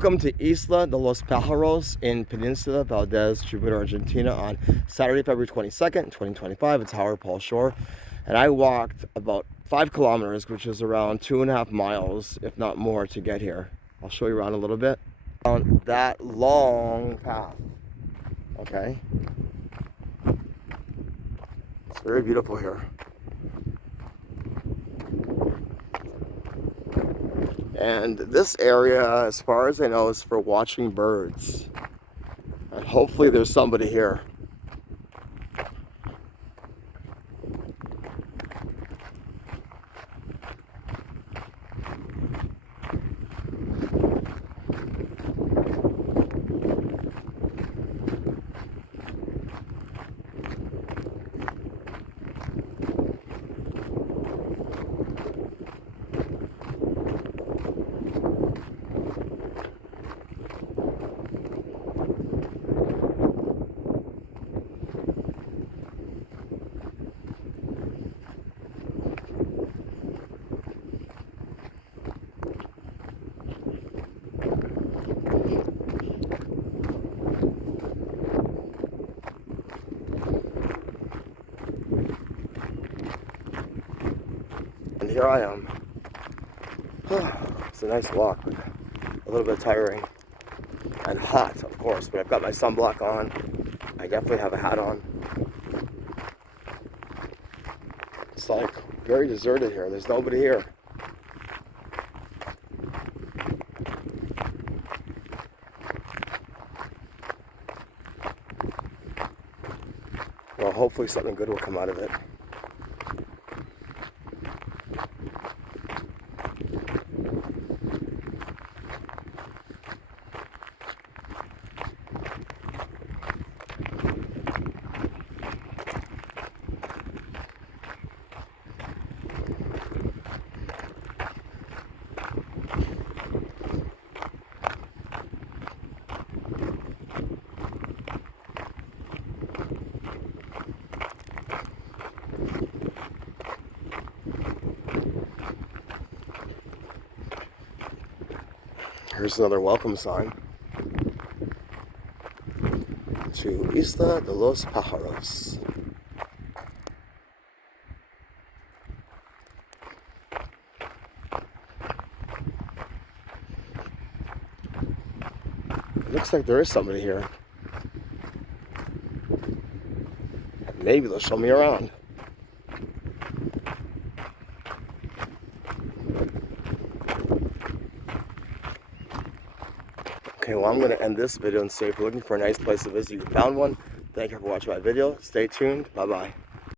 Welcome to Isla De Los Pájaros in Peninsula, Valdes, Chubut, Argentina on Saturday, February 22nd, 2025. It's Howard Paul Shore. And I walked about 5 kilometers, which is around 2.5 miles, if not more, to get here. I'll show you around a little bit. On that long path. Okay. It's very beautiful here. And this area, as far as I know, is for watching birds. And hopefully there's somebody here. And here I am. It's a nice walk, but a little bit tiring. And hot, of course, but I've got my sunblock on. I definitely have a hat on. It's like very deserted here. There's nobody here. Well, hopefully something good will come out of it. Here's another welcome sign to Isla De Los Pájaros. It looks like there is somebody here. Maybe they'll show me around. Okay, well, I'm going to end this video and say if you're looking for a nice place to visit, you found one. Thank you for watching my video. Stay tuned. Bye-bye.